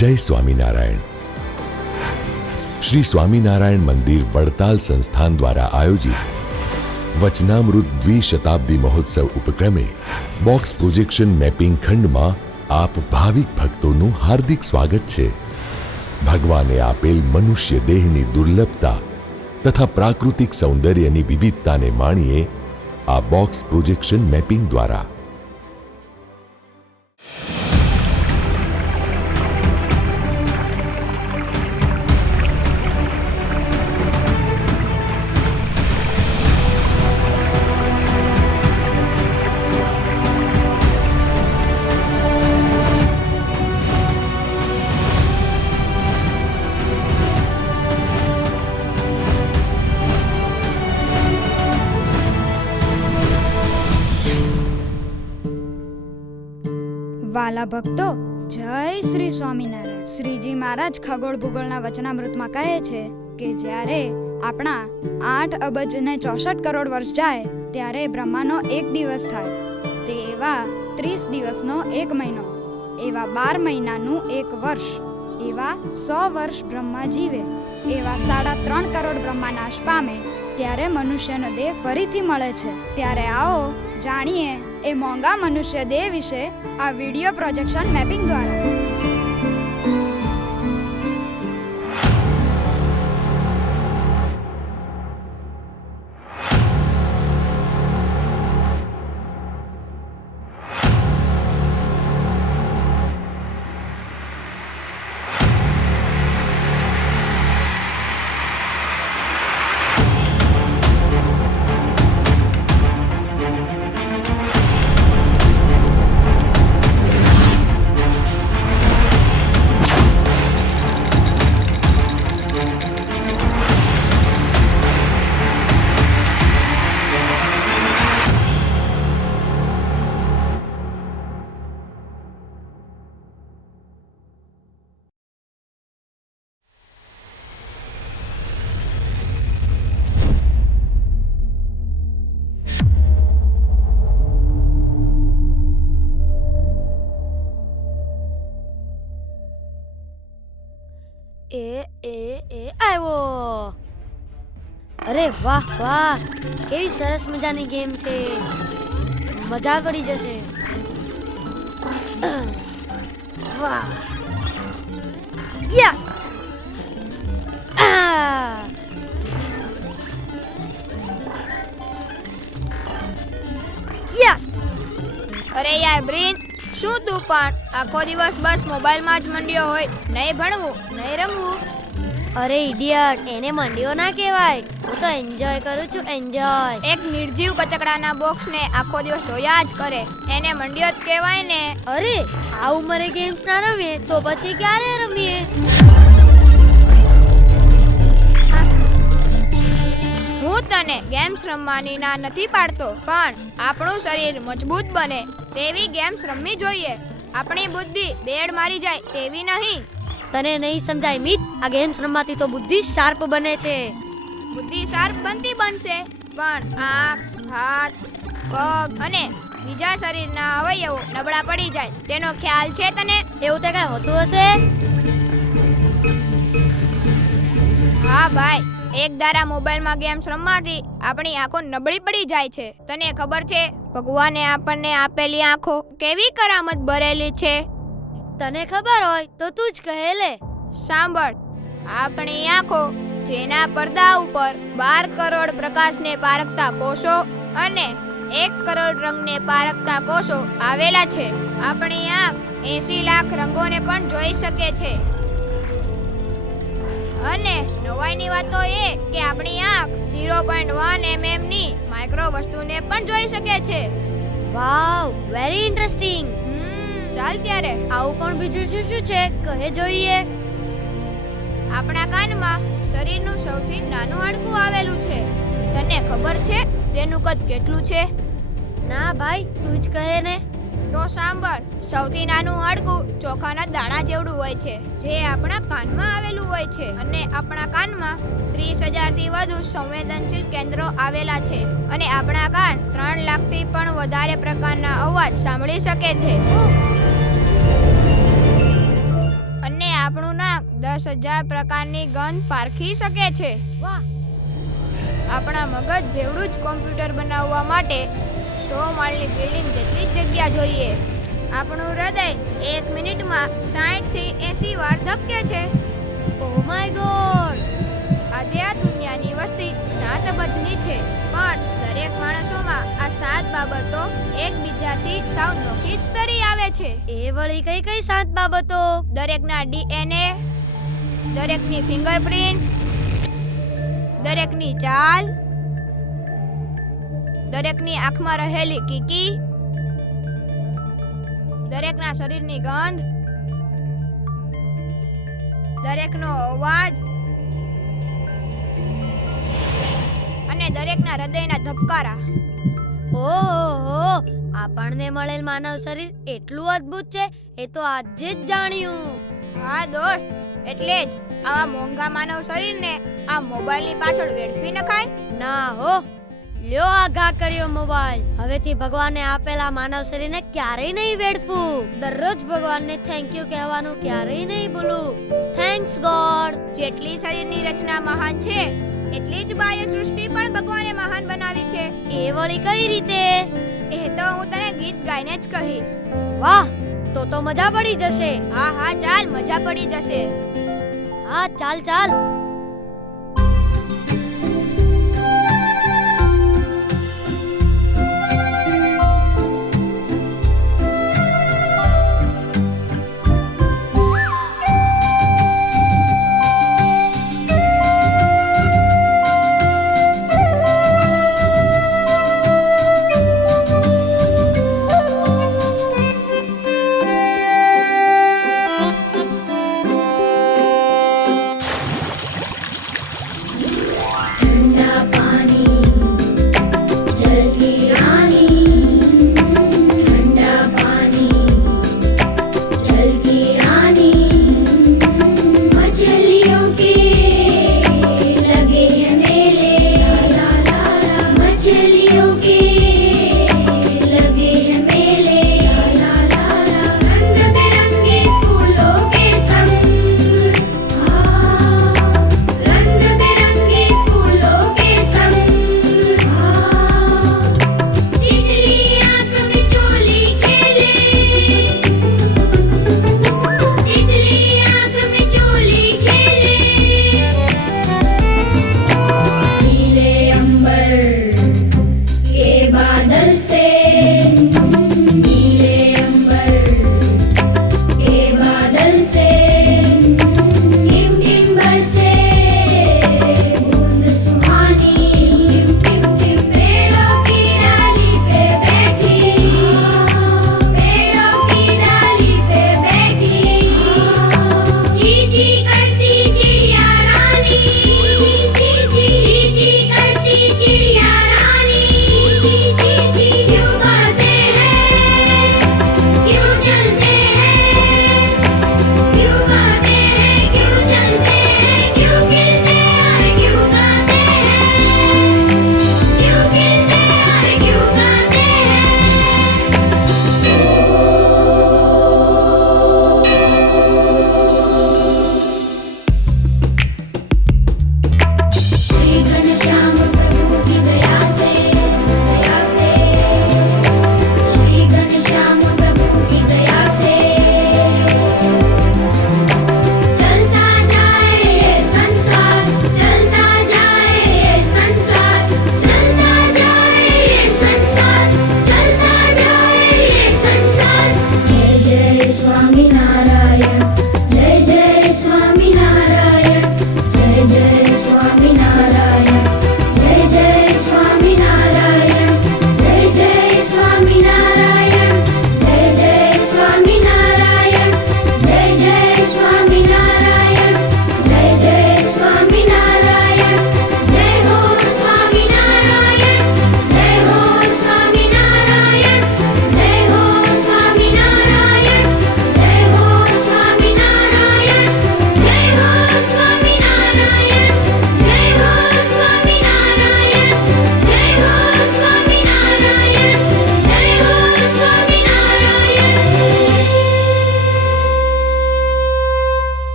જય સ્વામિનારાયણ. શ્રી સ્વામિનારાયણ મંદિર વડતાલ સંસ્થાન દ્વારા આયોજિત વચનામૃત દ્વિશતાબ્દી મહોત્સવ ઉપક્રમે બોક્સ પ્રોજેક્શન મેપિંગ ખંડમાં આપ ભાવિક ભક્તોનું હાર્દિક સ્વાગત છે. ભગવાને આપેલ મનુષ્ય દેહની દુર્લભતા તથા પ્રાકૃતિક સૌંદર્યની વિવિધતાને માણીએ આ બોક્સ પ્રોજેક્શન મેપિંગ દ્વારા. વાલા ભક્તો, જય શ્રી સ્વામિનારાયણ. શ્રીજી મહારાજ ખગોળ ભૂગોળના વચનામૃતમાં કહે છે કે જ્યારે આપણા 8 અબજ ને 64 કરોડ વર્ષ જાય ત્યારે બ્રહ્માનો 1 દિવસ થાય. તે એવા 30 દિવસનો 1 મહિનો, એવા 12 મહિનાનું 1 વર્ષ, એવા 100 વર્ષ બ્રહ્મા જીવે, એવા 3.5 કરોડ બ્રહ્મા નાશ પામે ત્યારે મનુષ્યનો દેહ ફરીથી મળે છે. ત્યારે આવો જાણીએ એ મોંઘા મનુષ્ય દેહ વિશે આ વિડિયો પ્રોજેક્શન મેપિંગ દ્વારા. આવ્યો. અરે વાહ વાહ, કેવી સરસ મજાની ગેમ છે. મજા પડી જશે. વાહ, યસ. યસ. અરે યાર બ્રિન, શું તું પણ આખો દિવસ બસ મોબાઈલમાં જ મંડ્યો હોય? નહીં ભણવું, નહીં રમવું. અરે ઇડિયટ, એને મંડ્યો ના કહેવાય. હું તો એન્જોય કરું છું, એન્જોય. એક નિર્જીવ કચકડાના બોક્સને આખો દિવસ જોયા જ કરે, એને મંડ્યો જ કહેવાય ને. અરે આ ઉંમરે ગેમ્સ ના રમીએ તો પછી ક્યારે રમીએ? હું તને ગેમ્સ રમવાની ના નથી પાડતો, પણ આપણું શરીર મજબૂત બને તેવી ગેમ્સ રમવી જોઈએ. આપણી બુદ્ધિ બેડ મારી જાય તેવી નહીં. તને નહીં સમજાય મિત, આ ગેમ્સ રમવાથી તો બુદ્ધિ શાર્પ બને છે. બુદ્ધિ શાર્પ બનશે, પણ આંખ, હાથ, પગ અને બીજા શરીરના અવયવો નબળા પડી જાય તેનો ખ્યાલ છે તને? એવું તે કઈ હોતું હશે? હા ભાઈ, એક દારા મોબાઈલમાં ગેમ્સ રમવાથી આપણી આંખો નબળી પડી જાય છે. તને ખબર છે ભગવાને આપણને આપેલી આંખો કેવી કરામત ભરેલી છે? તને ખબર હોય તો તું જ કહે લે. સાંભળ, આપણી આંખો જેના પડદા ઉપર 12 કરોડ પ્રકાશને પારખતા કોષો અને 1 કરોડ રંગને પારખતા કોષો આવેલા છે. આપણી આંખ 80 લાખ રંગોને પણ જોઈ શકે છે. અને નવાઈની વાત તો એ કે આપણી આંખ 0.1 mm ની માઇક્રો વસ્તુને પણ જોઈ શકે છે. વાવ, વેરી ઇન્ટરેસ્ટિંગ. ચાલ ત્યારે આવું પણ બીજું શું શું છે કહે જોઈએ. આપણા કાનમાં શરીરનું સૌથી નાનું હાડકું આવેલું છે. તને ખબર છે તેનું કદ કેટલું છે? ના ભાઈ, તું જ કહે ને. તો સાંભળ, સૌથી નાનું હાડકું ચોખાના દાણા જેવડું હોય છે, જે આપણા કાનમાં આવેલું હોય છે. અને આપણા કાનમાં 30,000 થી વધુ સંવેદનશીલ કેન્દ્રો આવેલા છે. અને આપણા કાન 3 લાખથી પણ વધારે પ્રકારના અવાજ સાંભળી શકે છે. અને આપણું નાક 10,000 પ્રકારની ગંધ પારખી શકે છે. વાહ, આપણા મગજ જેવડું જ કોમ્પ્યુટર બનાવવા માટે 100 માળની બિલ્ડિંગ જેટલી જ જગ્યા જોઈએ. આપણું હૃદય 1 મિનિટમાં 60 થી 80 વાર ધબકે છે. Oh my God. આજે આ દુનિયાની વસ્તી 7 અબજની છે, પણ દરેક માણસોમાં આ 7 બાબતો એકબીજાથી સાવ નોખી જ તરી આવે છે. એ વળી કઈ કઈ 7 બાબતો? દરેકના DNA, દરેકની ફિંગરપ્રિન્ટ, દરેકની ચાલ, દરેકની આંખમાં રહેલી કીકી, દરેકના શરીરની ગંધ, દરેકનો અવાજ અને દરેકના હૃદયના ધબકારા. ઓહો, આપણને મળેલ માનવ શરીર એટલું અદ્ભુત છે, એ તો આજે જ જાણ્યું. હા દોસ્ત, એટલે જ આવા મોંઘા માનવ શરીરને આ મોબાઈલની પાછળ વેડફી નખાય. ના હો, લ્યો આ ઘા કર્યો મોબાઈલ. હવેથી ભગવાને આપેલા માનવ શરીરને ક્યારેય નહીં વેડફું. દરરોજ ભગવાનને થેન્ક યુ કહેવાનું ક્યારેય નહીં ભૂલું. Thanks God. જેટલી શરીરની રચના મહાન છે, એટલી જ બાહ્ય સૃષ્ટિ પણ ભગવાને મહાન બનાવી છે. એ વળી કઈ રીતે? એ તો હું તને ગીત ગાઈને જ કહીશ. વાહ, તો મજા પડી જશે. હા હા, ચાલ, મજા પડી જશે. હા, ચાલ ચાલ. से